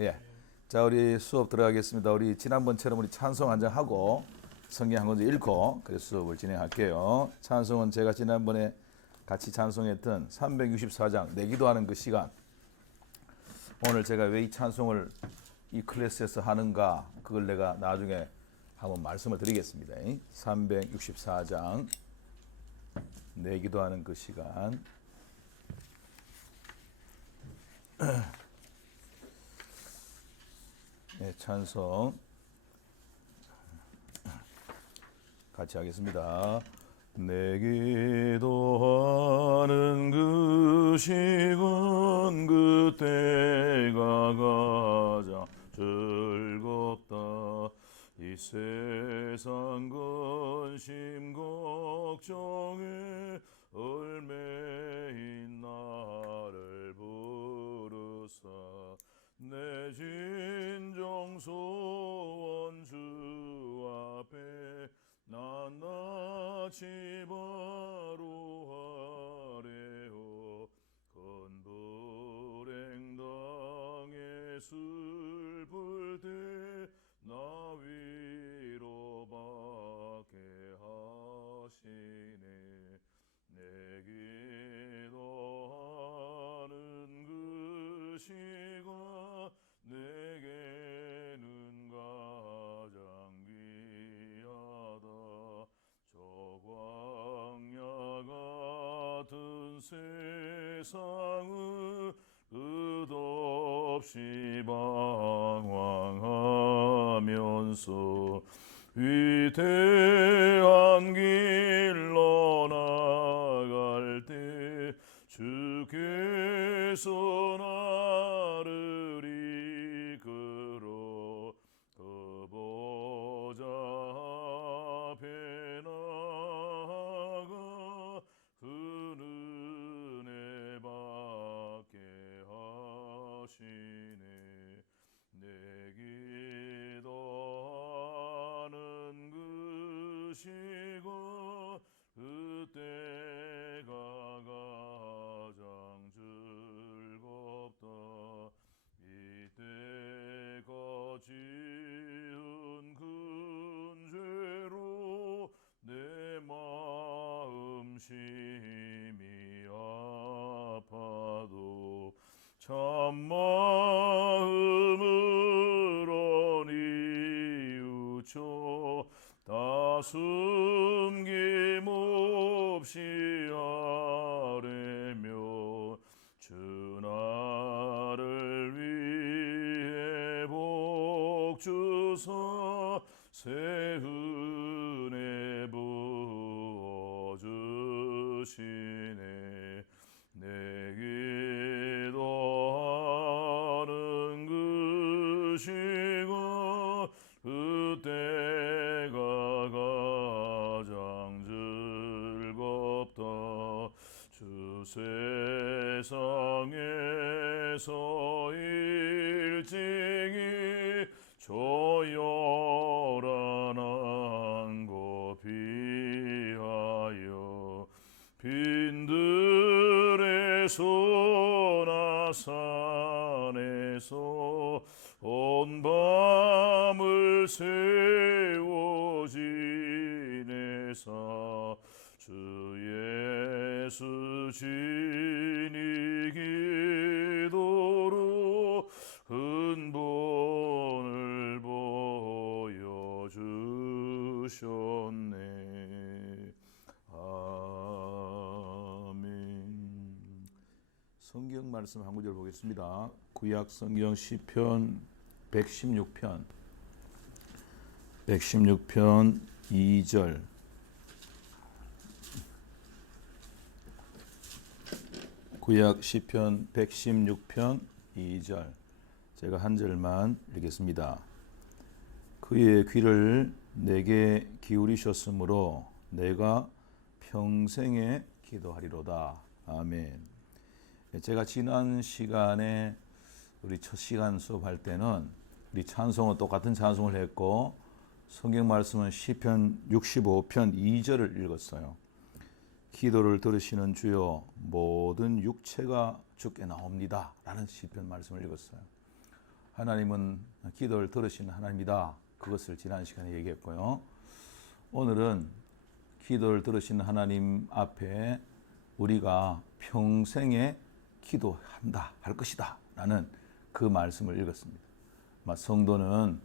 예. 자, 우리 수업 들어가겠습니다. 우리 지난번처럼 우리 찬송 한 장 하고 성경 한 권 읽고 그래서 수업을 진행할게요. 찬송은 제가 지난번에 같이 찬송했던 364장 내 기도하는 그 시간. 오늘 제가 왜 이 찬송을 이 클래스에서 하는가 그걸 내가 나중에 한번 말씀을 드리겠습니다. 364장 내 기도하는 그 시간. 네, 찬송 같이 하겠습니다. 내 기도하는 그 시간 그때가 가장 즐겁다. 이 세상 근심 걱정에 얽매인 나를 부르사 내 진정 소원 주 앞에 낱낱이 바로하래요. 큰 불행 당해 슬플 때 나 위로받게 하시네. 내 기도하는 그 시간 내게는 가장 귀하다. 저 광야 같은 세상을 끝없이 방황하면서 위대한 길로 나갈 때 주께서 나를 이끌어 그 보좌 앞에 나아가 그 은혜 받게 하시네. 내 기도하는 그 시간 그때가 가장 즐겁다. 이때가 지은 큰 죄로 내 마음 심히 아파도 참마음으로 뉘우쳐 다 숨김없이 아뢰며 주 나를 위해 복 주사 새 은혜 부어 주시네. 내 기도하는 그 시간 그때가 가장 즐겁다. 주 세상에서 일찍이 조열한 곳 피하여 빈들에서나 산에서 온 밤을 세워 지내사 주 예수 진이 기도로 근본을 보여주셨네. 아멘. 성경 말씀 한 구절 보겠습니다. 구약 성경 시편 116편 2절. 구약 시편 116편 2절. 제가 한 절만 읽겠습니다. 그의 귀를 내게 기울이셨으므로 내가 평생에 기도하리로다. 아멘. 제가 지난 시간에 우리 첫 시간 수업할 때는 우리 찬송은 똑같은 찬송을 했고 성경 말씀은 시편 65편 2절을 읽었어요. 기도를 들으시는 주여 모든 육체가 주께 나옵니다 라는 시편 말씀을 읽었어요. 하나님은 기도를 들으시는 하나님이다. 그것을 지난 시간에 얘기했고요. 오늘은 기도를 들으시는 하나님 앞에 우리가 평생에 기도한다 할 것이다 라는 그 말씀을 읽었습니다. 성도는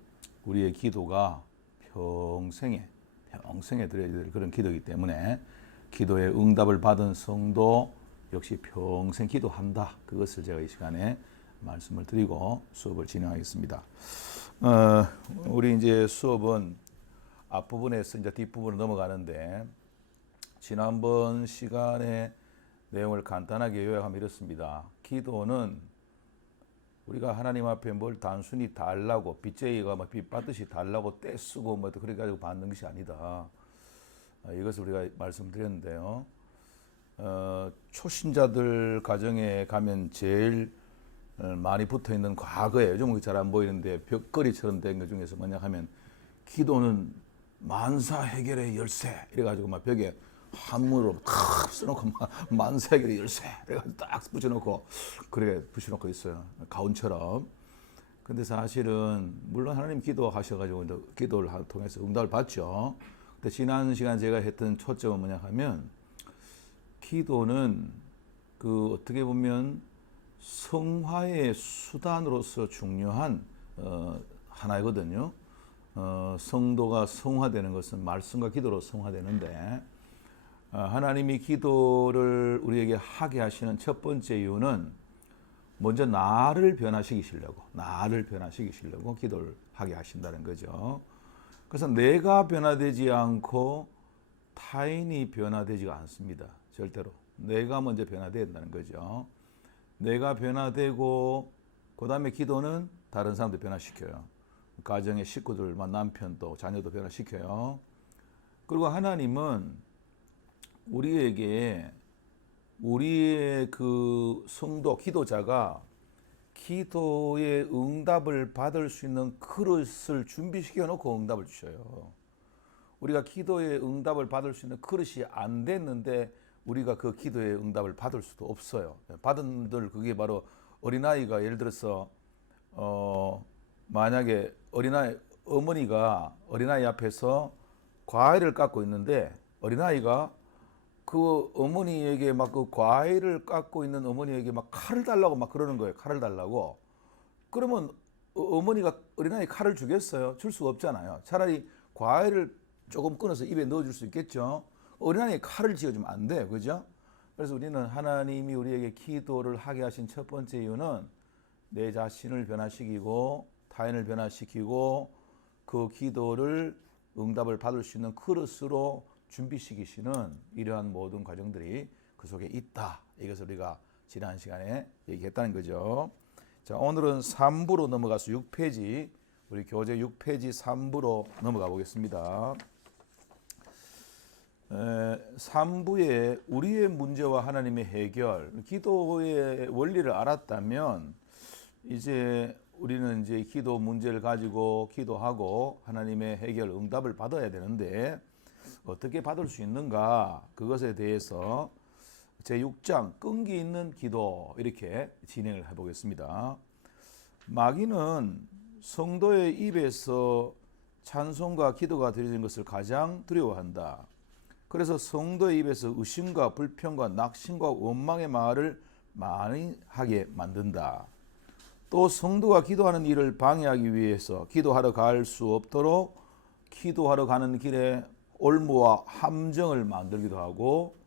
우리의 기도가 평생에 드려야 될 그런 기도이기 때문에 기도의 응답을 받은 성도 역시 평생 기도한다. 그것을 제가 이 시간에 말씀을 드리고 수업을 진행하겠습니다. 우리 이제 수업은 앞부분에서 이제 뒷부분으로 넘어가는데, 지난번 시간에 내용을 간단하게 요약하면 이렇습니다. 기도는 우리가 하나님 앞에 뭘 단순히 달라고, 빚쟁이가 빚 받듯이 달라고 떼쓰고 그렇게 가지고 받는 것이 아니다. 이것을 우리가 말씀드렸는데요. 초신자들 가정에 가면 제일 많이 붙어 있는 과거에, 요즘은 잘 안 보이는데 벽걸이처럼 된 것 중에서 뭐냐 하면, 기도는 만사 해결의 열쇠 이래가지고 벽에 한문으로 탁 써놓고 만사 해결의 열쇠 이래가지고 딱 붙여놓고 그렇게 붙여놓고 있어요, 가운처럼. 근데 사실은 물론 하나님 기도하셔가지고 기도를 통해서 응답을 받죠. 근데 지난 시간 제가 했던 초점은 뭐냐 하면, 기도는 어떻게 보면 성화의 수단으로서 중요한 하나이거든요. 성도가 성화되는 것은 말씀과 기도로 성화되는데, 하나님이 기도를 우리에게 하게 하시는 첫 번째 이유는 먼저 나를 변화시키시려고 기도를 하게 하신다는 거죠. 그래서 내가 변화되지 않고 타인이 변화되지가 않습니다. 절대로. 내가 먼저 변화돼야 된다는 거죠. 내가 변화되고 그 다음에 기도는 다른 사람도 변화시켜요. 가정의 식구들, 남편도 자녀도 변화시켜요. 그리고 하나님은 우리에게 우리의 그 성도, 기도자가 기도의 응답을 받을 수 있는 그릇을 준비시켜 놓고 응답을 주셔요. 우리가 기도의 응답을 받을 수 있는 그릇이 안 됐는데 우리가 그 기도의 응답을 받을 수도 없어요. 받은 들, 그게 바로 어린아이가, 예를 들어서 만약에 어머니가 어린아이 앞에서 과일을 깎고 있는데, 어린아이가 그 어머니에게 그 과일을 깎고 있는 어머니에게 칼을 달라고 그러는 거예요. 칼을 달라고. 그러면 어머니가 어린아이 칼을 주겠어요? 줄 수가 없잖아요. 차라리 과일을 조금 끊어서 입에 넣어줄 수 있겠죠. 어린아이에 칼을 쥐어주면 안 돼요. 그죠? 그래서 우리는 하나님이 우리에게 기도를 하게 하신 첫 번째 이유는 내 자신을 변화시키고 타인을 변화시키고 그 기도를 응답을 받을 수 있는 그릇으로 준비시키시는 이러한 모든 과정들이 그 속에 있다. 이것을 우리가 지난 시간에 얘기했다는 거죠. 자, 오늘은 3부로 넘어가서 6페이지, 우리 교재 6페이지 3부로 넘어가 보겠습니다. 3부에 우리의 문제와 하나님의 해결, 기도의 원리를 알았다면 이제 우리는 이제 기도 문제를 가지고 기도하고 하나님의 해결, 응답을 받아야 되는데 어떻게 받을 수 있는가, 그것에 대해서 제6장 끈기 있는 기도 이렇게 진행을 해보겠습니다. 마귀는 성도의 입에서 찬송과 기도가 드려지는 것을 가장 두려워한다. 그래서 성도의 입에서 의심과 불평과 낙심과 원망의 말을 많이 하게 만든다. 또 성도가 기도하는 일을 방해하기 위해서 기도하러 갈 수 없도록 기도하러 가는 길에 올무와 함정을 만들기도 하고,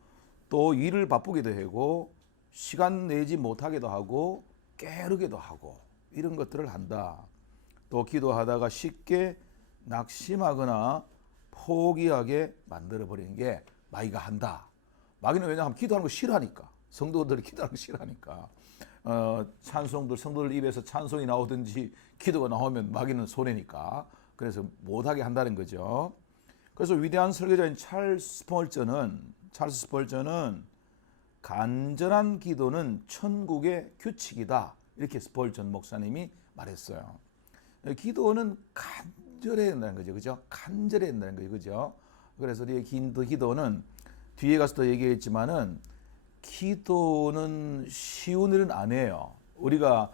또 일을 바쁘기도 하고 시간 내지 못하기도 하고 깨르기도 하고 이런 것들을 한다. 또 기도하다가 쉽게 낙심하거나 포기하게 만들어버리는 게 마귀가 한다. 마귀는 왜냐하면 기도하는 거 싫어하니까, 성도들이 기도하는 거 싫어하니까. 찬송들, 성도들 입에서 찬송이 나오든지 기도가 나오면 마귀는 손해니까, 그래서 못하게 한다는 거죠. 그래서 위대한 설교자인 찰스 스펄전은 간절한 기도는 천국의 규칙이다, 이렇게 스펄전 목사님이 말했어요. 기도는 간절해야 된다는 거죠. 그죠? 간절해야 된다는 거죠. 그죠? 그래서 우리의 기도는 뒤에 가서도 얘기했지만은 기도는 쉬운 일은 아니에요. 우리가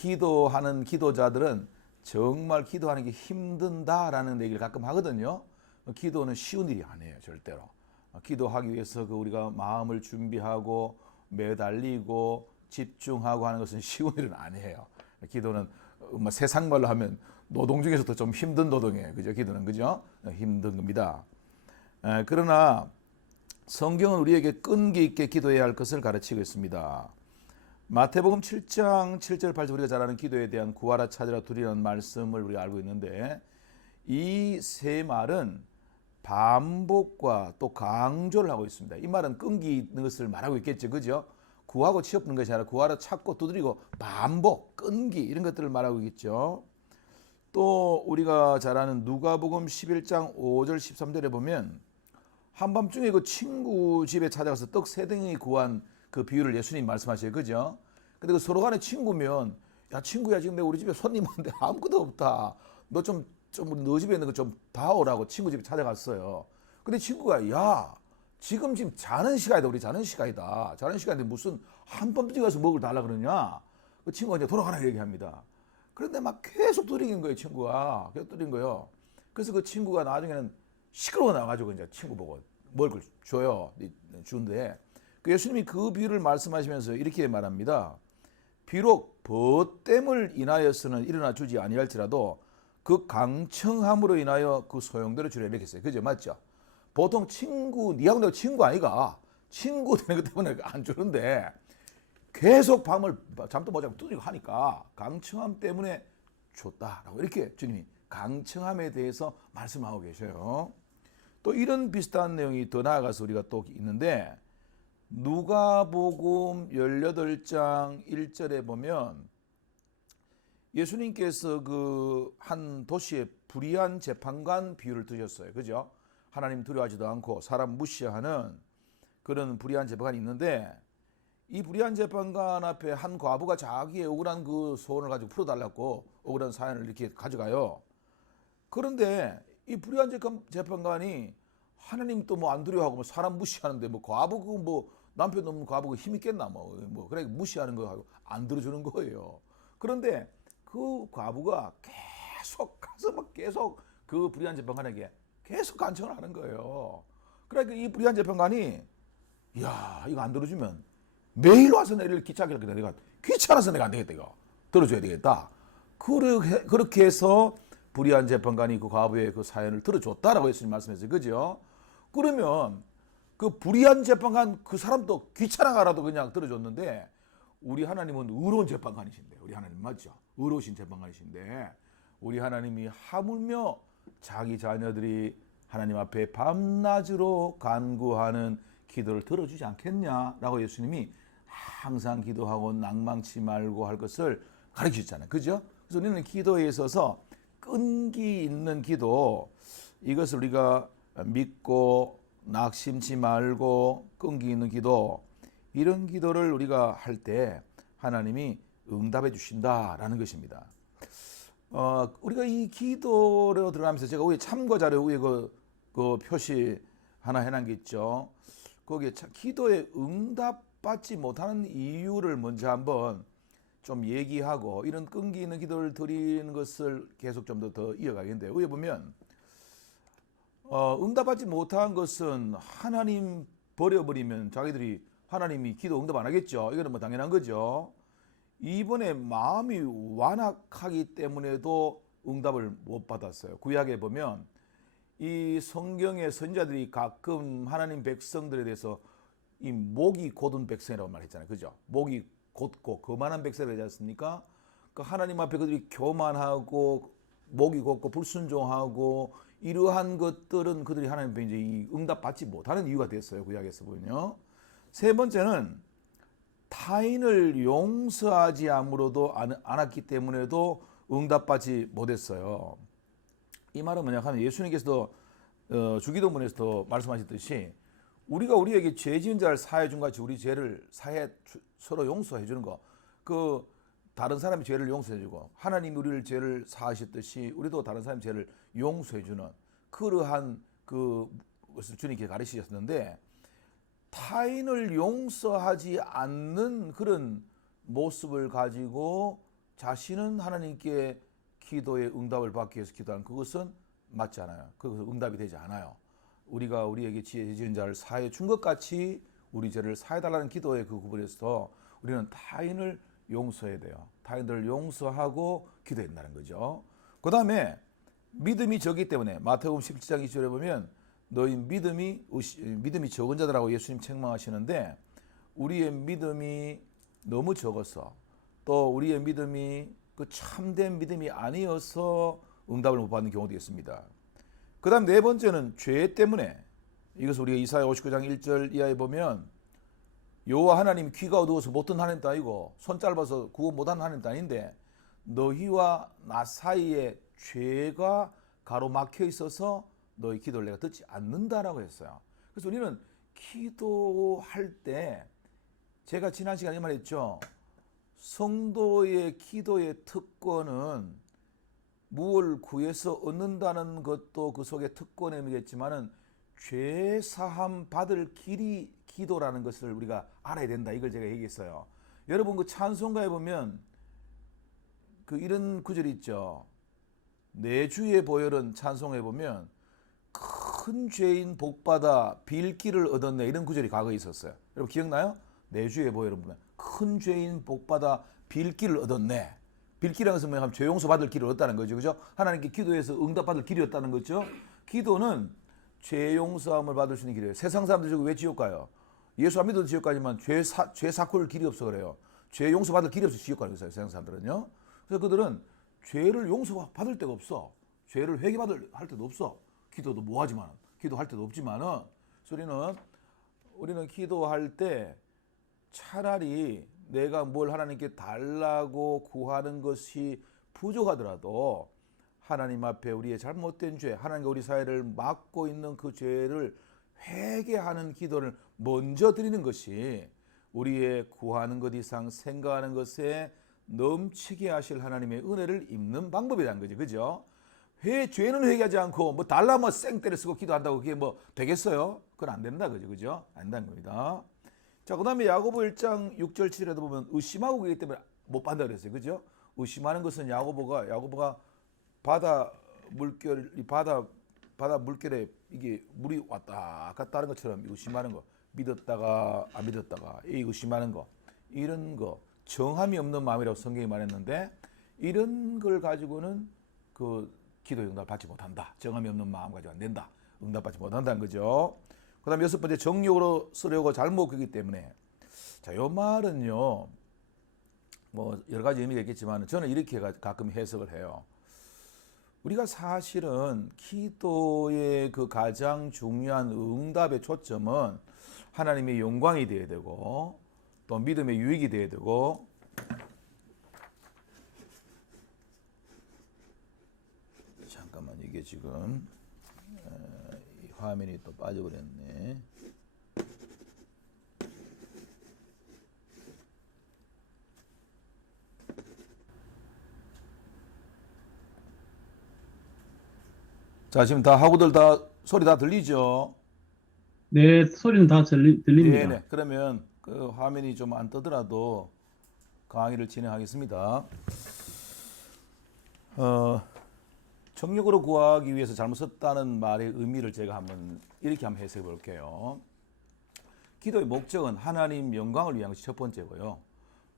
기도하는 기도자들은 정말 기도하는 게 힘든다라는 얘기를 가끔 하거든요. 기도는 쉬운 일이 아니에요, 절대로. 기도하기 위해서 우리가 마음을 준비하고 매달리고 집중하고 하는 것은 쉬운 일은 아니에요. 기도는 세상 말로 하면 노동 중에서도 좀 힘든 노동이에요. 그죠? 기도는 그죠? 힘든 겁니다. 그러나 성경은 우리에게 끈기 있게 기도해야 할 것을 가르치고 있습니다. 마태복음 7장 7절 8절 우리가 잘 아는 기도에 대한 구하라 찾으라 두리라는 말씀을 우리가 알고 있는데 이 세 말은 반복과 또 강조를 하고 있습니다. 이 말은 끈기 있는 것을 말하고 있겠죠. 그죠? 구하고 취업하는 것이 아니라 구하라 찾고 두드리고 반복, 끈기 이런 것들을 말하고 있겠죠. 또 우리가 잘 아는 누가복음 11장 5절 13절에 보면 한밤중에 그 친구 집에 찾아가서 떡 세 덩이 구한 그 비유를 예수님 말씀하셔요. 그죠? 근데 그 서로 간에 친구면 야 친구야 지금 내가 우리 집에 손님 왔는데 아무것도 없다. 너 좀 너 집에 있는 거 좀 봐오라고 친구 집에 찾아갔어요. 근데 친구가 야 지금 자는 시간이다. 우리 자는 시간이다. 자는 시간인데 무슨 한밤중에 가서 먹을 달라 그러냐. 그 친구가 이제 돌아가라 얘기합니다. 그런데 막 계속 두드리는 거예요. 친구가 계속 두드린 거예요. 그래서 그 친구가 나중에는 시끄러워 나가지고 이제 친구 보고 먹을 걸 줘요. 주는데 예수님이 그 비유를 말씀하시면서 이렇게 말합니다. 비록 벗됨을 인하여서는 일어나 주지 아니할지라도 그 강청함으로 인하여 그 소용대로 주려 이렇게 했어요. 그죠? 맞죠? 보통 친구, 니하고 내가 친구 아이가 친구 되는 것 때문에 안 주는데 계속 밤을 잠도 못 자고 두드리고 하니까 강청함 때문에 줬다라고 이렇게 주님이 강청함에 대해서 말씀하고 계셔요. 또 이런 비슷한 내용이 더 나아가서 우리가 또 있는데 누가복음 18장 1절에 보면 예수님께서 그 한 도시의 불의한 재판관 비유를 드셨어요. 그죠? 하나님 두려워하지도 않고 사람 무시하는 그런 불의한 재판관이 있는데 이 불의한 재판관 앞에 한 과부가 자기의 억울한 그 소원을 가지고 풀어달라고 억울한 사연을 이렇게 가져가요. 그런데 이 불의한 재판관이 하나님 또 뭐 안 두려워하고 뭐 사람 무시하는데 뭐 과부 뭐 남편 없는 과부가 힘 있겠나 뭐 그래 무시하는 거 하고 안 들어주는 거예요. 그런데 그 과부가 계속 가서 막 계속 그 불의한 재판관에게 계속 간청을 하는 거예요. 그러니까 이 불의한 재판관이 야 이거 안 들어주면 매일 와서 내를 귀찮게 하겠다. 내가 귀찮아서 내가 안 되겠다. 이거 들어줘야 되겠다. 그렇게 해서 불의한 재판관이 그 과부의 그 사연을 들어줬다라고 예수님 말씀했어요. 그죠? 그러면 그 불의한 재판관 그 사람도 귀찮아가라도 그냥 들어줬는데 우리 하나님은 의로운 재판관이신데 우리 하나님 맞죠? 의로우신 재판관이신데 우리 하나님이 하물며 자기 자녀들이 하나님 앞에 밤낮으로 간구하는 기도를 들어주지 않겠냐라고 예수님이 항상 기도하고 낭망치 말고 할 것을 가르치셨잖아요. 그죠? 그래서 우리는 기도에 있어서 끈기 있는 기도 이것을 우리가 믿고 낙심치 말고 끈기 있는 기도 이런 기도를 우리가 할 때 하나님이 응답해 주신다라는 것입니다. 우리가 이 기도로 들어가면서 제가 위에 참고 자료 위에 그 표시 하나 해놓은 게 있죠. 거기에 기도에 응답받지 못하는 이유를 먼저 한번 좀 얘기하고 이런 끈기 있는 기도를 드리는 것을 계속 좀 더 이어가겠는데 위에 보면 응답받지 못한 것은 하나님 버려버리면 자기들이 하나님이 기도 응답 안 하겠죠. 이거는 뭐 당연한 거죠. 이번에 마음이 완악하기 때문에도 응답을 못 받았어요. 구약에 보면 이 성경의 선지자들이 가끔 하나님 백성들에 대해서 이 목이 곧은 백성이라고 말했잖아요. 그죠? 목이 곧고 거만한 백성이라고 하지 않습니까? 그 하나님 앞에 그들이 교만하고 목이 곧고 불순종하고 이러한 것들은 그들이 하나님 앞에 이제 이 응답받지 못하는 이유가 됐어요. 구약에서 보면요. 세 번째는 타인을 용서하지 아무로도 않았기 때문에도 응답받지 못했어요. 이 말은 뭐냐 하면 예수님께서도 주기도문에서도 말씀하셨듯이 우리가 우리에게 죄 지은 자를 사해 준 같이 우리 죄를 서로 용서해 주는 거. 그 다른 사람의 죄를 용서해 주고 하나님이 우리를 죄를 사하셨듯이 우리도 다른 사람의 죄를 용서해 주는 그러한 그것을 주님께 가르치셨는데 타인을 용서하지 않는 그런 모습을 가지고 자신은 하나님께 기도의 응답을 받기 위해서 기도하는 그것은 맞지 않아요. 그것은 응답이 되지 않아요. 우리가 우리에게 지혜 지은 자를 사해 준 것 같이 우리 죄를 사해달라는 기도의 그 구분에서 우리는 타인을 용서해야 돼요. 타인들을 용서하고 기도해야 된다는 거죠. 그 다음에 믿음이 적기 때문에 마태복음 17장 20절에 보면 너희 믿음이 적은 자들하고 예수님 책망하시는데 우리의 믿음이 너무 적어서 또 우리의 믿음이 그 참된 믿음이 아니어서 응답을 못 받는 경우도 있습니다. 그 다음 네 번째는 죄 때문에 이것을 우리가 이사야 59장 1절 이하에 보면 여호와 하나님이 귀가 어두워서 못 듣는 하나님도 아니고 손 짧아서 구원 못하는 하나님도 아닌데 너희와 나 사이에 죄가 가로막혀 있어서 너희 기도를 내가 듣지 않는다라고 했어요. 그래서 우리는 기도할 때 제가 지난 시간에 말했죠. 성도의 기도의 특권은 무엇을 구해서 얻는다는 것도 그 속에 특권이겠지만은 죄 사함 받을 길이 기도라는 것을 우리가 알아야 된다. 이걸 제가 얘기했어요. 여러분 그 찬송가에 보면 그 이런 구절이 있죠. 내 주의 보혈은 찬송해 보면 큰 죄인 복받아 빌 길을 얻었네 이런 구절이 과거에 있었어요. 여러분 기억나요? 내 주의 보혈은 보면 큰 죄인 복받아 빌 길을 얻었네. 빌기라는 것은 뭐냐면 죄 용서 받을 길을 얻다는 거죠. 그죠? 하나님께 기도해서 응답받을 길이었다는 거죠. 기도는 죄 용서함을 받을 수 있는 길이에요. 세상 사람들이 왜 지옥 가요? 예수 안 믿어도 지옥 가지만 죄 사코를 길이 없어 그래요. 죄 용서 받을 길이 없어 지옥 가는 거예요. 세상 사람들은요. 그래서 그들은 죄를 용서받을 데가 없어. 죄를 회개할 때도 없어. 기도도 뭐하지만 기도할 때도 없지만은 우리는 기도할 때 차라리 내가 뭘 하나님께 달라고 구하는 것이 부족하더라도 하나님 앞에 우리의 잘못된 죄, 하나님과 우리 사이를 막고 있는 그 죄를 회개하는 기도를 먼저 드리는 것이 우리의 구하는 것 이상 생각하는 것에 넘치게 하실 하나님의 은혜를 입는 방법이라는 거죠. 그죠? 죄는 회개하지 않고 뭐 달라 뭐 생떼를 쓰고 기도한다고 그게 뭐 되겠어요? 그건 안 된다. 그죠? 안 된다는 겁니다. 자, 그 다음에 야고보 1장 6절 7절에도 보면 의심하고 그기 때문에 못 받는다 그랬어요. 그죠? 의심하는 것은 야고보가 바다 물결에 이게 물이 왔다 갔다 하는 것처럼 의심하는 거, 믿었다가 안 믿었다가 이 의심하는 거, 이런 거 정함이 없는 마음이라고 성경이 말했는데 이런 걸 가지고는 그 기도 응답 받지 못한다. 정함이 없는 마음 가지고 안 된다. 응답 받지 못한다는 거죠. 그 다음 여섯 번째, 정욕으로 쓰려고 잘못 크기 때문에. 자, 요 말은요, 뭐 여러 가지 의미가 있겠지만 저는 이렇게 가끔 해석을 해요. 우리가 사실은 기도의 그 가장 중요한 응답의 초점은 하나님의 영광이 되어야 되고 또 믿음의 유익이 되어야 되고 잠깐만 이게 지금 화면이 또 빠져버렸네. 자, 지금 다 하고들 다 소리 다 들리죠? 네, 소리는 다 들립니다. 네네. 그러면 그 화면이 좀 안 뜨더라도 강의를 진행하겠습니다. 정욕으로 구하기 위해서 잘못 썼다는 말의 의미를 제가 이렇게 한번 해석해 볼게요. 기도의 목적은 하나님 영광을 위한 것이 첫 번째고요.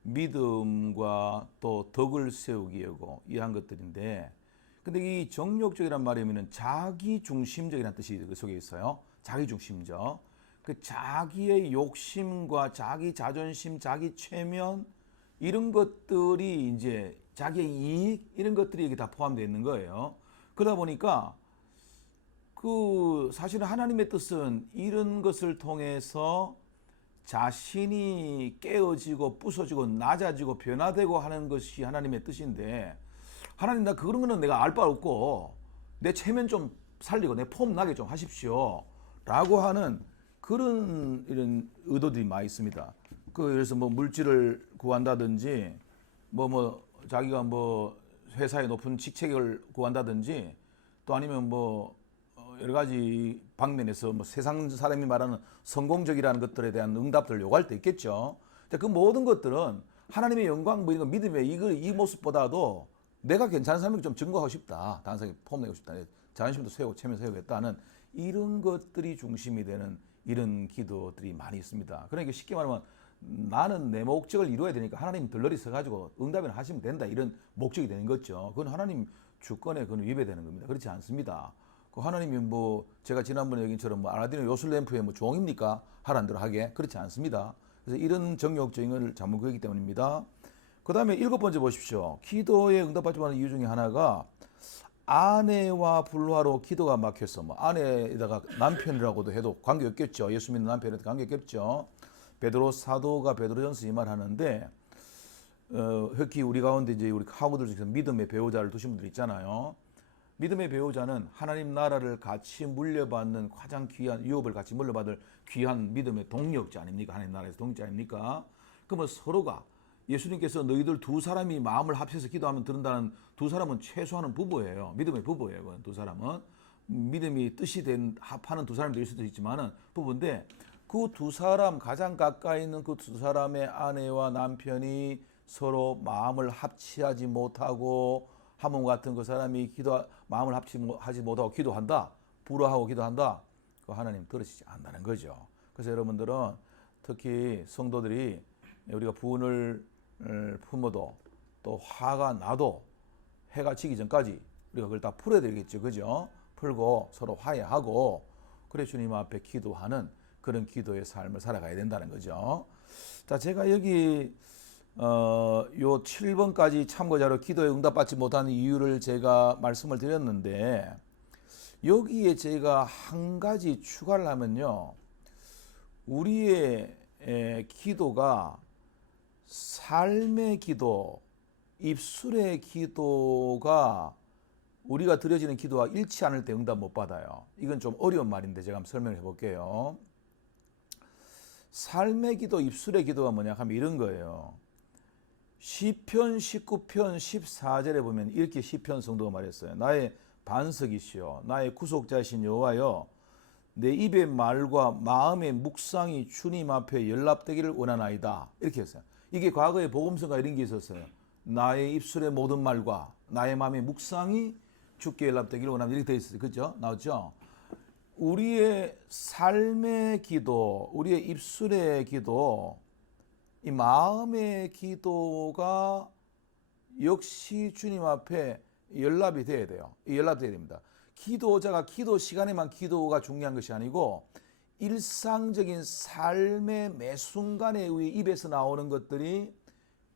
믿음과 또 덕을 세우기 위하고 이러한 것들인데, 근데 이 정욕적이란 말의 의미는 자기 중심적이라는 뜻이 그 속에 있어요. 자기 중심적. 그 자기의 욕심과 자기 자존심, 자기 체면 이런 것들이 이제 자기의 이익 이런 것들이 여기 다 포함되어 있는 거예요. 그러다 보니까 그 사실은 하나님의 뜻은 이런 것을 통해서 자신이 깨어지고 부서지고 낮아지고 변화되고 하는 것이 하나님의 뜻인데, 하나님 나 그런 거는 내가 알 바 없고 내 체면 좀 살리고 내 폼 나게 좀 하십시오 라고 하는 그런 이런 의도들이 많이 있습니다. 그래서 뭐 물질을 구한다든지 자기가 뭐 회사의 높은 직책을 구한다든지 또 아니면 뭐 여러 가지 방면에서 뭐 세상 사람이 말하는 성공적이라는 것들에 대한 응답들을 요구할 때 있겠죠. 그 모든 것들은 하나님의 영광 뭐 이런 거 믿음의 이 모습보다도 내가 괜찮은 삶을 좀 증거하고 싶다. 다른 사람에게 폼내고 싶다. 자존심도 세우고 체면 세우겠다는 이런 것들이 중심이 되는 이런 기도들이 많이 있습니다. 그러니까 쉽게 말하면 나는 내 목적을 이루어야 되니까 하나님 덜러리 서가지고 응답이나 하시면 된다. 이런 목적이 되는 거죠. 그건 하나님 주권에 그건 위배되는 겁니다. 그렇지 않습니다. 그 하나님이 뭐 제가 지난번에 얘기처럼 뭐 아라딘의 요술램프의 뭐 종입니까? 하라는 대로 하게? 그렇지 않습니다. 그래서 이런 정욕적인 걸 잘못 그기 때문입니다. 그 다음에 7번째 보십시오. 기도에 응답받지 못하는 이유 중에 하나가 아내와 불화로 기도가 막혀서 뭐 아내에다가 남편이라고도 해도 관계없겠죠. 예수 믿는 남편한테 관계없겠죠. 베드로 사도가 베드로전서 이 말 하는데 특히 우리 가운데 이제 우리 하고들 중에서 믿음의 배우자를 두신 분들 있잖아요. 믿음의 배우자는 하나님 나라를 같이 물려받는 가장 귀한 유업을 같이 물려받을 귀한 믿음의 동력자 아닙니까? 하나님 나라에서 동력자 아닙니까? 그러면 서로가 예수님께서 너희들 두 사람이 마음을 합쳐서 기도하면 들은다는 두 사람은 최소한은 부부예요. 믿음의 부부예요. 두 사람은 믿음이 뜻이 된 합하는 두 사람이 될 수도 있지만은 부부인데 그 두 사람 가장 가까이 있는 그 두 사람의 아내와 남편이 서로 마음을 합치하지 못하고 하몬 같은 그 사람이 마음을 하지 못하고 기도한다. 불화하고 기도한다. 그 하나님 들으시지 않는다는 거죠. 그래서 여러분들은 특히 성도들이 우리가 분을 품어도 또 화가 나도 해가 지기 전까지 우리가 그걸 다 풀어야 되겠죠. 그죠? 풀고 서로 화해하고 그래 주님 앞에 기도하는 그런 기도의 삶을 살아가야 된다는 거죠. 자, 제가 여기 요 7번까지 참고자료 기도에 응답받지 못하는 이유를 제가 말씀을 드렸는데 여기에 제가 한 가지 추가를 하면요. 우리의 기도가 삶의 기도, 입술의 기도가 우리가 드려지는 기도와 일치 않을 때 응답 못 받아요. 이건 좀 어려운 말인데 제가 한번 설명을 해볼게요. 삶의 기도, 입술의 기도가 뭐냐 하면 이런 거예요. 시편 19편 14절에 보면 이렇게 시편 성도가 말했어요. 나의 반석이시여 나의 구속자이신 여호와여 내 입의 말과 마음의 묵상이 주님 앞에 연락되기를 원하나이다. 이렇게 했어요. 이게 과거에 복음서가 이런 게 있었어요. 나의 입술의 모든 말과 나의 마음의 묵상이 주께 연락되기를 원합니다. 이렇게 되어 있어요. 그죠? 나왔죠? 우리의 삶의 기도, 우리의 입술의 기도, 이 마음의 기도가 역시 주님 앞에 연락이 돼야 돼요. 연락돼야 됩니다. 기도자가 기도 시간에만 기도가 중요한 것이 아니고 일상적인 삶의 매 순간에 우리 입에서 나오는 것들이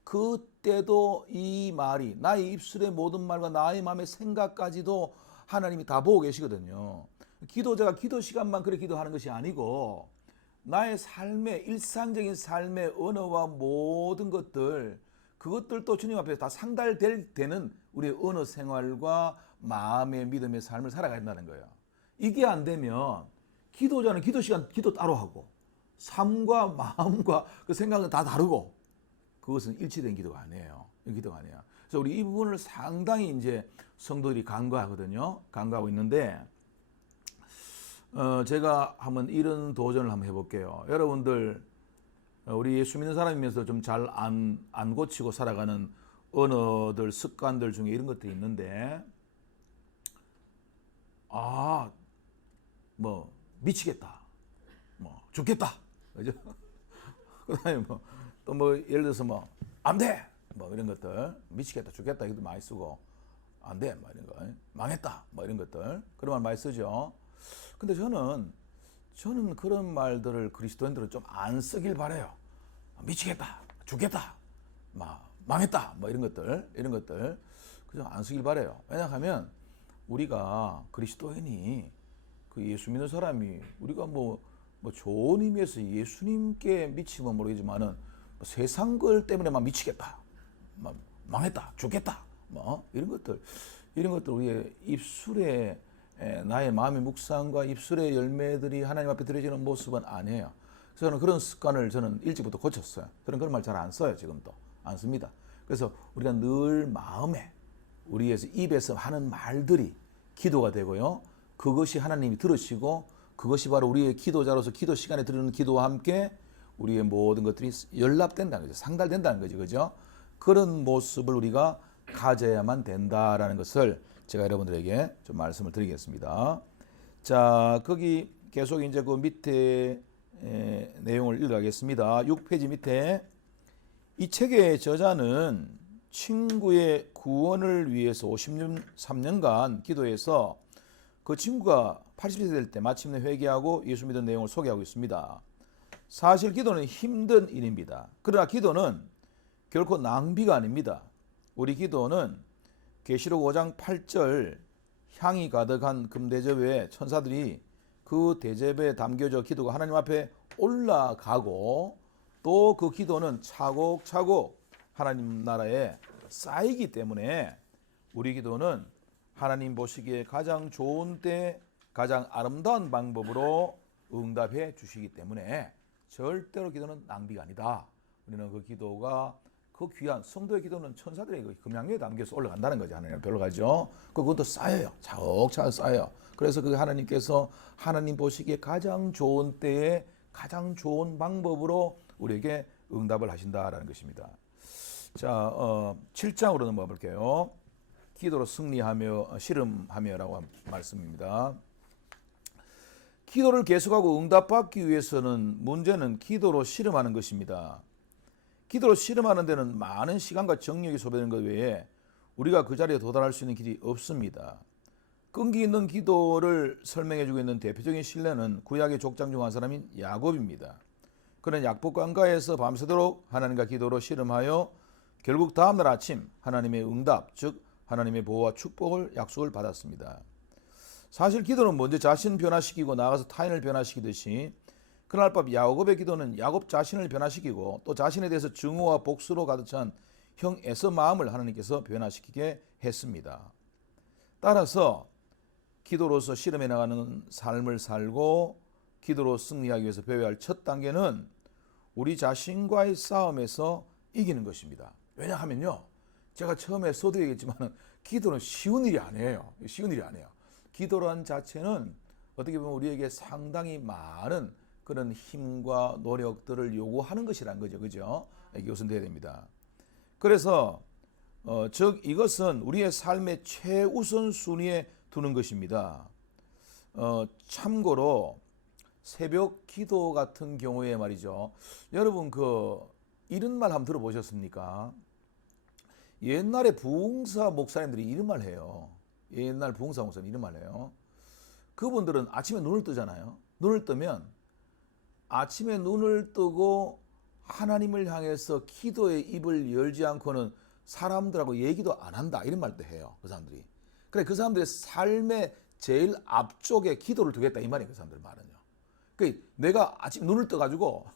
그때도 이 말이 나의 입술의 모든 말과 나의 마음의 생각까지도 하나님이 다 보고 계시거든요. 기도자가 기도 시간만 그렇게 기도하는 것이 아니고 나의 삶의 일상적인 삶의 언어와 모든 것들 그것들도 주님 앞에서 다 상달되는 우리의 언어 생활과 마음의 믿음의 삶을 살아가야 한다는 거예요. 이게 안 되면 기도자는 기도 시간 기도 따로 하고 삶과 마음과 그 생각은 다 다르고 그것은 일치된 기도가 아니에요. 기도가 아니에요. 그래서 우리 이 부분을 상당히 이제 성도들이 간과하거든요. 간과하고 있는데 제가 한번 이런 도전을 한번 해볼게요. 여러분들 우리 예수 믿는 사람이면서 좀 잘 안 고치고 살아가는 언어들 습관들 중에 이런 것들이 있는데 뭐 미치겠다, 뭐 죽겠다, 그죠? 그다음에 뭐 또 뭐 예를 들어서 뭐 안 돼, 뭐 이런 것들 미치겠다, 죽겠다 이것도 많이 쓰고 안 돼, 뭐 이런 거 망했다, 뭐 이런 것들 그런 말 많이 쓰죠. 근데 저는 그런 말들을 그리스도인들은 좀 안 쓰길 바래요. 미치겠다, 죽겠다, 막 망했다, 뭐 이런 것들 그냥 안 쓰길 바래요. 왜냐하면 우리가 그리스도인이 그 예수 믿는 사람이 우리가 뭐 좋은 의미에서 예수님께 미치면 모르겠지만은 세상 걸 때문에만 미치겠다, 막 망했다, 죽겠다, 뭐 이런 것들 우리의 입술에 나의 마음의 묵상과 입술의 열매들이 하나님 앞에 드려지는 모습은 아니에요. 그래서 저는 그런 습관을 저는 일찍부터 고쳤어요. 저는 그런 말 잘 안 써요. 지금도 안 씁니다. 그래서 우리가 늘 마음에 우리에서 입에서 하는 말들이 기도가 되고요. 그것이 하나님이 들으시고 그것이 바로 우리의 기도자로서 기도 시간에 드리는 기도와 함께 우리의 모든 것들이 연락된다는 거죠. 상달된다는 거죠. 그죠? 그런 모습을 우리가 가져야만 된다라는 것을 제가 여러분들에게 좀 말씀을 드리겠습니다. 자, 거기 계속 이제 그 밑에 내용을 읽어가겠습니다. 6페이지 밑에 이 책의 저자는 친구의 구원을 위해서 53년간 기도해서 그 친구가 80세 될 때 마침내 회개하고 예수 믿은 내용을 소개하고 있습니다. 사실 기도는 힘든 일입니다. 그러나 기도는 결코 낭비가 아닙니다. 우리 기도는 계시록 5장 8절 향이 가득한 금대접에 천사들이 그 대접에 담겨져 기도가 하나님 앞에 올라가고 또 그 기도는 차곡차곡 하나님 나라에 쌓이기 때문에 우리 기도는 하나님 보시기에 가장 좋은 때 가장 아름다운 방법으로 응답해 주시기 때문에 절대로 기도는 낭비가 아니다. 우리는 그 기도가 그 귀한 성도의 기도는 천사들의 그 금양에 담겨서 올라간다는 거죠. 하나님 별로 가죠. 그것도 쌓여요. 차곡차곡 쌓여요. 그래서 그 하나님께서 하나님 보시기에 가장 좋은 때에 가장 좋은 방법으로 우리에게 응답을 하신다라는 것입니다. 자, 7장으로 넘어가 볼게요. 기도로 승리하며 씨름하며라고 한 말씀입니다. 기도를 계속하고 응답받기 위해서는 문제는 기도로 씨름하는 것입니다. 기도로 씨름하는 데는 많은 시간과 정력이 소비되는 것 외에 우리가 그 자리에 도달할 수 있는 길이 없습니다. 끈기 있는 기도를 설명해주고 있는 대표적인 신뢰는 구약의 족장 중 한 사람인 야곱입니다. 그는 약복강가에서 밤새도록 하나님과 기도로 씨름하여 결국 다음날 아침 하나님의 응답, 즉 하나님의 보호와 축복을 약속을 받았습니다. 사실 기도는 먼저 자신 변화시키고 나아가서 타인을 변화시키듯이 그날 밤 야곱의 기도는 야곱 자신을 변화시키고 또 자신에 대해서 증오와 복수로 가득 찬 형 에서 마음을 하나님께서 변화시키게 했습니다. 따라서 기도로서 씨름해 나가는 삶을 살고 기도로 승리하기 위해서 배워야 할 첫 단계는 우리 자신과의 싸움에서 이기는 것입니다. 왜냐하면요, 제가 처음에 서두 얘기했지만 기도는 쉬운 일이 아니에요. 쉬운 일이 아니에요. 기도란 자체는 어떻게 보면 우리에게 상당히 많은 그런 힘과 노력들을 요구하는 것이란 거죠. 그죠? 이것은 돼야 됩니다. 그래서 즉 이것은 우리의 삶의 최우선 순위에 두는 것입니다. 참고로 새벽 기도 같은 경우에 말이죠. 여러분 이런 말 한번 들어보셨습니까? 옛날에 부흥사 목사님들이 이런 말 해요. 옛날 부흥사 목사님 이런 말 해요. 그분들은 아침에 눈을 뜨잖아요. 눈을 뜨면 아침에 눈을 뜨고 하나님을 향해서 기도의 입을 열지 않고는 사람들하고 얘기도 안 한다. 이런 말도 해요. 그 사람들이. 그래, 그 사람들의 삶의 제일 앞쪽에 기도를 두겠다. 이 말이에요. 그 사람들 말은요. 그 내가 아침 눈을 떠가지고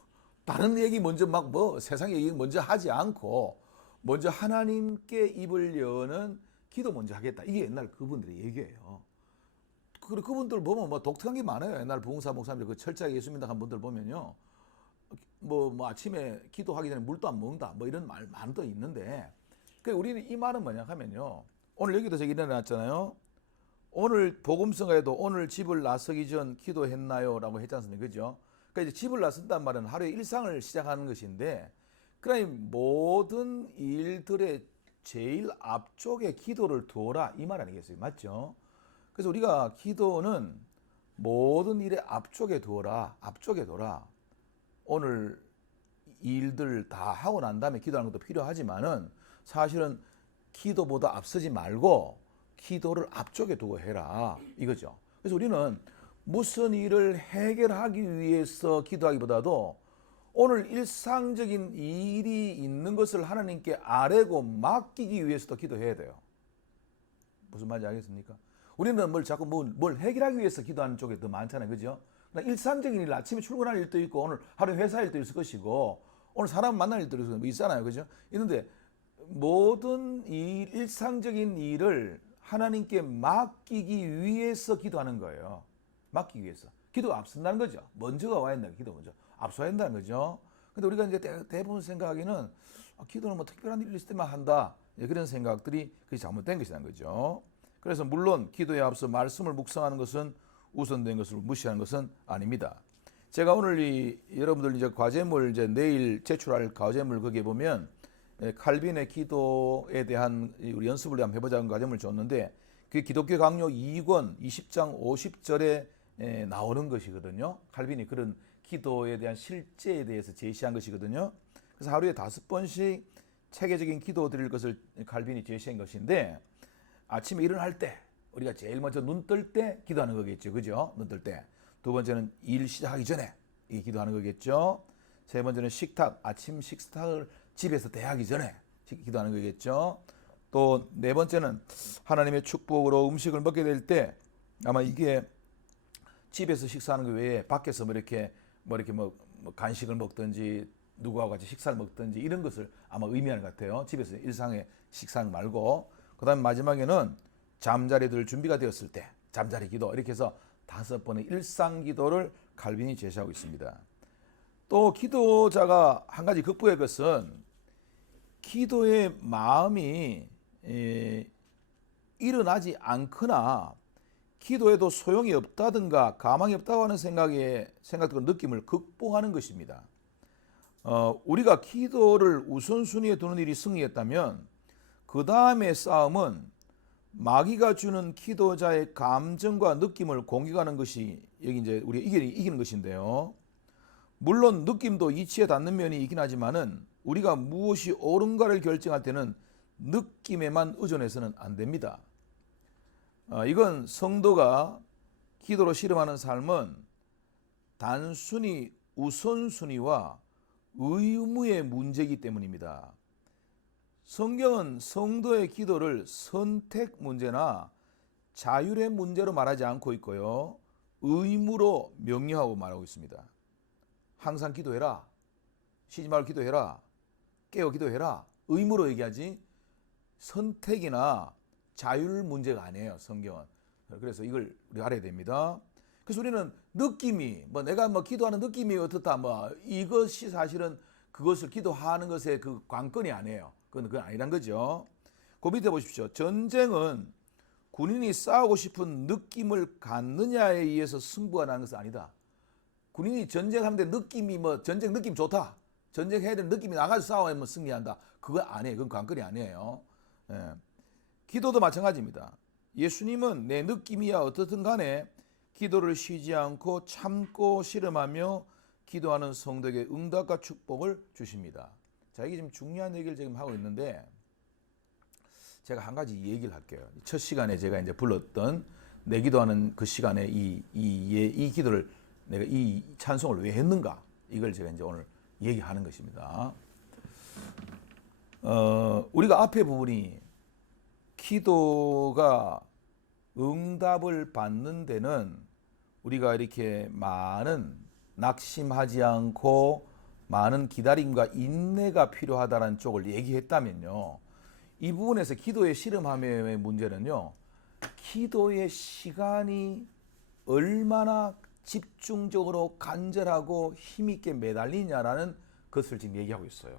다른 얘기 먼저 막 세상 얘기 먼저 하지 않고 먼저 하나님께 입을 여는 기도 먼저 하겠다. 이게 옛날 그분들의 얘기예요. 그리고 그분들 보면 독특한 게 많아요. 옛날 부흥사 목사님들 그 철저하게 예수 믿는 분들 보면요. 아침에 기도하기 전에 물도 안 먹는다. 이런 말도 있는데 우리는 이 말은 뭐냐 하면요. 오늘 여기도 제가 일어났잖아요. 오늘 복음성가에도 오늘 집을 나서기 전 기도했나요? 라고 했지 않습니까? 그죠? 그러니까 이제 집을 나선다는 말은 하루의 일상을 시작하는 것인데 그러니 모든 일들의 제일 앞쪽에 기도를 두어라 이 말 아니겠어요? 맞죠? 그래서 우리가 기도는 모든 일의 앞쪽에 두어라. 앞쪽에 둬라. 오늘 일들 다 하고 난 다음에 기도하는 것도 필요하지만은 사실은 기도보다 앞서지 말고 기도를 앞쪽에 두고 해라. 이거죠. 그래서 우리는 무슨 일을 해결하기 위해서 기도하기보다도 오늘 일상적인 일이 있는 것을 하나님께 아뢰고 맡기기 위해서도 기도해야 돼요. 무슨 말인지 알겠습니까? 우리는 자꾸 뭘 해결하기 위해서 기도하는 쪽에 더 많잖아요. 그죠? 일상적인 일, 아침에 출근할 일도 있고, 오늘 하루 회사 일도 있을 것이고, 오늘 사람 만날 일도 있잖아요. 그죠? 있는데, 모든 일상적인 일을 하나님께 맡기기 위해서 기도하는 거예요. 맡기기 위해서. 기도가 앞선다는 거죠. 먼저가 와야 된다. 기도 먼저. 앞서야 된다는 거죠. 근데 우리가 이제 대부분 생각하기는 기도는 특별한 일이 있을 때만 한다. 그런 생각들이 그게 잘못된 것이라는 거죠. 그래서 물론 기도에 앞서 말씀을 묵상하는 것은 우선된 것을 무시하는 것은 아닙니다. 제가 오늘 여러분들 이제 과제물 이제 내일 제출할 과제물 거기에 보면 칼빈의 기도에 대한 우리 연습을 한번 해보자는 과제물 줬는데 그 기독교 강요 2권 20장 50절에 나오는 것이거든요. 칼빈이 그런 기도에 대한 실제에 대해서 제시한 것이거든요. 그래서 하루에 5번씩 체계적인 기도 드릴 것을 칼빈이 제시한 것인데 아침에 일어날 때 우리가 제일 먼저 눈 뜰 때 기도하는 거겠죠. 그죠? 눈 뜰 때. 두 번째는 일 시작하기 전에 이 기도하는 거겠죠. 세 번째는 아침 식탁을 집에서 대하기 전에 기도하는 거겠죠. 또 네 번째는 하나님의 축복으로 음식을 먹게 될 때 아마 이게 집에서 식사하는 것 외에 밖에서 뭐 간식을 먹든지 누구와 같이 식사를 먹든지 이런 것을 아마 의미하는 것 같아요. 집에서 일상의 식사 말고. 그다음 마지막에는 잠자리 들 준비가 되었을 때 잠자리 기도 이렇게 해서 5번의 일상 기도를 칼빈이 제시하고 있습니다. 또 기도자가 한 가지 극복할 것은 기도의 마음이 일어나지 않거나 기도에도 소용이 없다든가 가망이 없다고 하는 생각과 느낌을 극복하는 것입니다. 우리가 기도를 우선순위에 두는 일이 승리했다면 그 다음의 싸움은 마귀가 주는 기도자의 감정과 느낌을 공격하는 것이 여기 이제 우리가 이기는 것인데요. 물론 느낌도 이치에 닿는 면이 있긴 하지만은 우리가 무엇이 옳은가를 결정할 때는 느낌에만 의존해서는 안 됩니다. 이건 성도가 기도로 씨름하는 삶은 단순히 우선순위와 의무의 문제이기 때문입니다. 성경은 성도의 기도를 선택 문제나 자율의 문제로 말하지 않고 있고요. 의무로 명령하고 말하고 있습니다. 항상 기도해라. 쉬지 말고 기도해라. 깨어 기도해라. 의무로 얘기하지 선택이나 자율 문제가 아니에요. 성경은. 그래서 이걸 우리 알아야 됩니다. 그래서 우리는 느낌이 내가 기도하는 느낌이 어떻다 이것이 사실은 그것을 기도하는 것의 그 관건이 아니에요. 그건 아니란 거죠. 그 밑에 보십시오. 전쟁은 군인이 싸우고 싶은 느낌을 갖느냐에 의해서 승부가 나는 것은 아니다. 군인이 전쟁하는데 느낌이 전쟁 느낌 좋다. 전쟁해야 되는 느낌이 나가서 싸워야 승리한다. 그거 아니에요. 그건 관건이 아니에요. 예. 기도도 마찬가지입니다. 예수님은 내 느낌이야 어떻든 간에 기도를 쉬지 않고 참고 씨름하며 기도하는 성도에게 응답과 축복을 주십니다. 자, 이게 지금 중요한 얘기를 지금 하고 있는데 제가 한 가지 얘기를 할게요. 첫 시간에 제가 이제 불렀던 내 기도하는 그 시간에 이 기도를 내가 이 찬송을 왜 했는가 이걸 제가 이제 오늘 얘기하는 것입니다. 우리가 앞에 부분이 기도가 응답을 받는 데는 우리가 이렇게 많은 낙심하지 않고 많은 기다림과 인내가 필요하다는 쪽을 얘기했다면요. 이 부분에서 기도의 씨름함의 문제는요. 기도의 시간이 얼마나 집중적으로 간절하고 힘있게 매달리냐라는 것을 지금 얘기하고 있어요.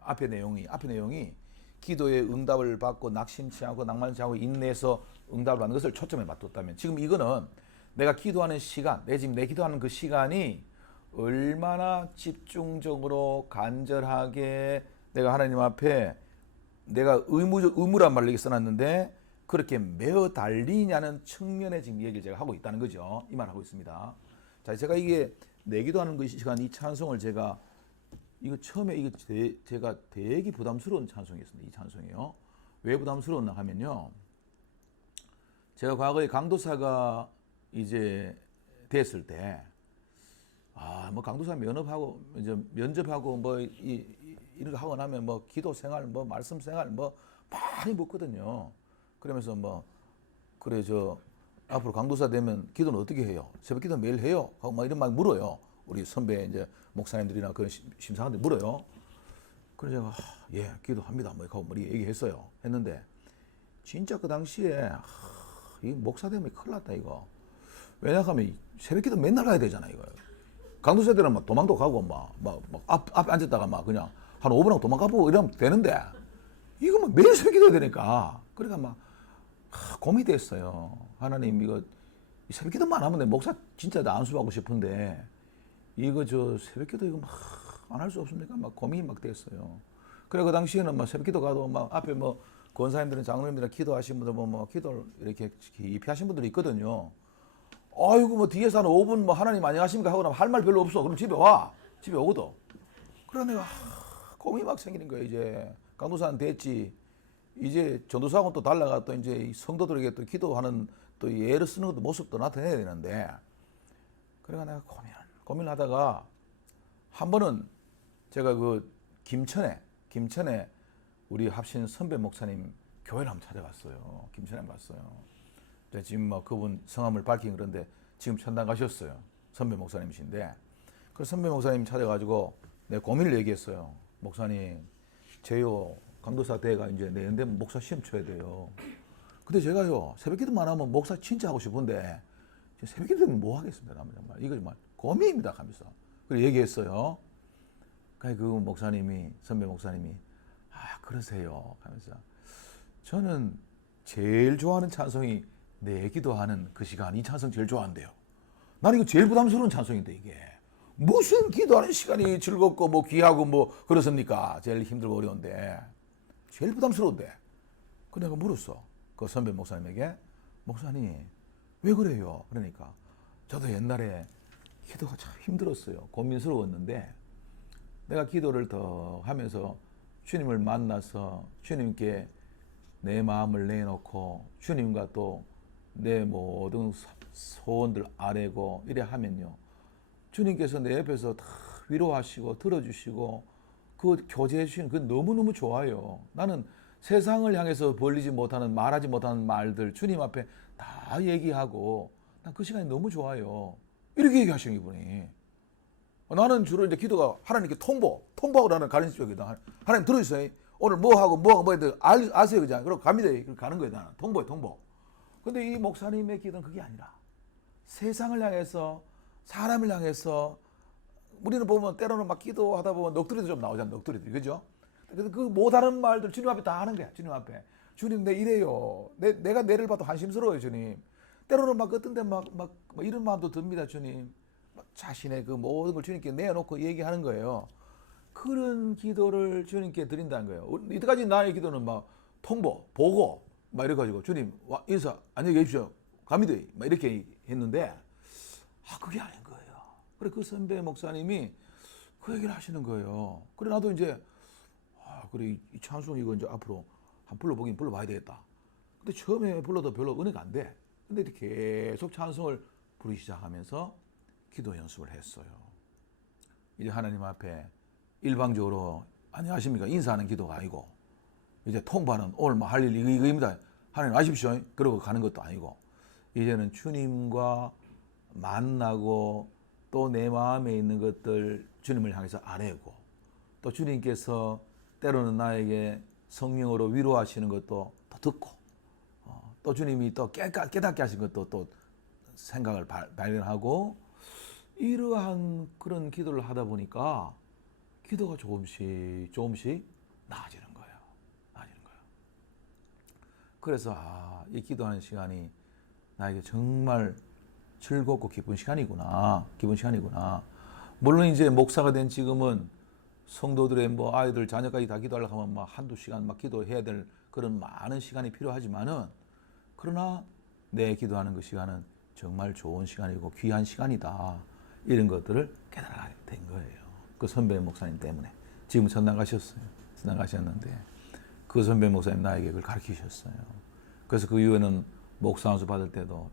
앞의 내용이 기도의 응답을 받고 낙심치 않고 낭만치 않고 인내해서 응답을 받는 것을 초점에 맞췄다면 지금 이거는 내가 기도하는 시간, 내 기도하는 그 시간이 얼마나 집중적으로 간절하게 내가 하나님 앞에 내가 의무란 말을 써놨는데 그렇게 매어 달리냐는 측면에 지금 얘기를 제가 하고 있다는 거죠. 이 말을 하고 있습니다. 자, 제가 이게 내 기도하는 그 시간 이 찬송을 제가 이거 처음에 제가 되게 부담스러운 찬송이었습니다. 이 찬송이요. 왜 부담스러웠나 하면요. 제가 과거에 강도사가 이제 됐을 때 강도사 면접하고 이런 거 하고 나면 기도 생활 말씀 생활 많이 묻거든요. 그러면서 그래 앞으로 강도사 되면 기도는 어떻게 해요? 새벽 기도 매일 해요? 하고 이런 말 물어요. 우리 선배 이제 목사님들이나 그런 심사관들 물어요. 그래서 제가 예 기도합니다. 하고 얘기했어요. 했는데 진짜 그 당시에 이 목사 되면 큰일 났다 이거. 왜냐하면 새벽 기도 맨날 가야 되잖아 이거. 강도사 되면 도망도 가고 앞에 앉았다가 그냥 한 5분 하고 도망가보고 이러면 되는데 이거 매일 새벽 기도해야 되니까 그러니까 고민이 됐어요. 하나님 이거 새벽 기도만 하면 목사 진짜 나 안수하고 싶은데 이거 저 새벽기도 이거 막 안 할 수 없습니까? 막 고민이 막 됐어요. 그래 그 당시에는 막 새벽기도 가도 막 앞에 뭐 권사님들은 장로님들 기도하신 분들 뭐 기도를 이렇게 깊이 하신 분들이 있거든요. 아이고 뭐 뒤에서 한 5분 뭐 하나님 안녕하십니까 하고 나면 할 말 별로 없어. 그럼 집에 와. 집에 오거든. 그래 내가 고민이 막 생기는 거예요. 이제 강도사는 됐지. 이제 전도사하고 또 달라가 또 이제 이 성도들에게 또 기도하는 또 예를 쓰는 것도 모습도 나타내야 되는데 그래가 내가 고민을 하다가 한 번은 제가 그 김천에 우리 합신 선배 목사님 교회를 한번 찾아갔어요. 김천에 갔어요. 지금 뭐 그분 성함을 밝히긴 그런데 지금 천당 가셨어요. 선배 목사님이신데 그 선배 목사님 찾아가지고 내 고민을 얘기했어요. 목사님, 제요 강도사 대가 이제 내년에 목사 시험 쳐야 돼요. 근데 제가요 새벽기도만 하면 목사 진짜 하고 싶은데 새벽기도는 뭐 하겠습니다. 정말 이거 정말 고민입니다. 하면서 그래 얘기했어요. 그 목사님이 선배 목사님이 그러세요. 하면서 저는 제일 좋아하는 찬송이 내 기도하는 그 시간 이 찬송 제일 좋아한대요. 나는 이거 제일 부담스러운 찬송인데 이게 무슨 기도하는 시간이 즐겁고 뭐 귀하고 뭐 그렇습니까? 제일 힘들고 어려운데 제일 부담스러운데. 그 내가 물었어. 그 선배 목사님에게 목사님 왜 그래요? 그러니까 저도 옛날에 기도가 참 힘들었어요. 고민스러웠는데 내가 기도를 더 하면서 주님을 만나서 주님께 내 마음을 내놓고 주님과 또 내 모든 소원들 아뢰고 이래 하면요. 주님께서 내 옆에서 다 위로하시고 들어주시고 그 교제해 주시는 그 너무너무 좋아요. 나는 세상을 향해서 벌리지 못하는 말하지 못하는 말들 주님 앞에 다 얘기하고 난 그 시간이 너무 좋아요. 이렇게 얘기하시는 이분이. 나는 주로 이제 기도가 하나님께 통보하고 나는 가는 쪽이다. 하나님 들어주세요. 오늘 뭐 하고 뭐 해야 돼. 아세요. 그냥. 그러고 갑니다. 가는 거예요. 나는. 통보. 근데 이 목사님의 기도는 그게 아니라 세상을 향해서 사람을 향해서 우리는 보면 때로는 막 기도하다 보면 넋두리도 좀 나오잖아. 넋두리도. 그죠? 근데 그 못하는 말들 주님 앞에 다 하는 거야. 주님 앞에. 주님 내 이래요. 내가 내를 봐도 한심스러워요. 주님. 때로는 막 어떤 데 막 이런 마음도 듭니다. 주님. 자신의 그 모든 걸 주님께 내어놓고 얘기하는 거예요. 그런 기도를 주님께 드린다는 거예요. 이때까지 나의 기도는 막 통보, 보고, 막 이래가지고 주님 인사 안녕히 계십시오. 갑니다. 막 이렇게 했는데 그게 아닌 거예요. 그래 그 선배 목사님이 그 얘기를 하시는 거예요. 그래 나도 이제 그래 이 찬송 이거 이제 앞으로 한 불러봐야 되겠다. 근데 처음에 불러도 별로 은혜가 안 돼. 근데 이렇게 계속 찬송을 부르기 시작하면서 기도 연습을 했어요. 이제 하나님 앞에 일방적으로 안녕하십니까 인사하는 기도가 아니고 이제 통보하는 오늘 뭐 할 일 이거입니다. 하나님 아십시오. 그러고 가는 것도 아니고 이제는 주님과 만나고 또 내 마음에 있는 것들 주님을 향해서 아뢰고 또 주님께서 때로는 나에게 성령으로 위로하시는 것도 또 듣고 또 주님이 또 깨닫게 하신 것도 또 생각을 발견하고 이러한 그런 기도를 하다 보니까 기도가 조금씩 나아지는 거예요. 그래서 이 기도하는 시간이 나에게 정말 즐겁고 기쁜 시간이구나. 물론 이제 목사가 된 지금은 성도들의 뭐 아이들 자녀까지 다 기도하려고 하면 막 한두 시간 막 기도해야 될 그런 많은 시간이 필요하지만은 그러나 내 기도하는 그 시간은 정말 좋은 시간이고 귀한 시간이다. 이런 것들을 깨달아야 된 거예요. 그 선배 목사님 때문에. 지금 천당 가셨는데 그 선배 목사님 나에게 그걸 가르치셨어요. 그래서 그 이후에는 목사 안수 받을 때도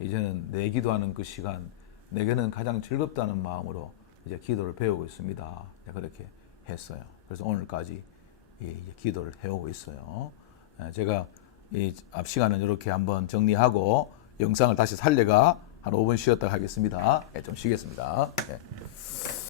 이제는 내 기도하는 그 시간 내게는 가장 즐겁다는 마음으로 이제 기도를 배우고 있습니다. 그렇게 했어요. 그래서 오늘까지 기도를 해오고 있어요. 제가 이 앞 시간은 이렇게 한번 정리하고 영상을 다시 살려가 한 5분 쉬었다 하겠습니다. 좀 쉬겠습니다.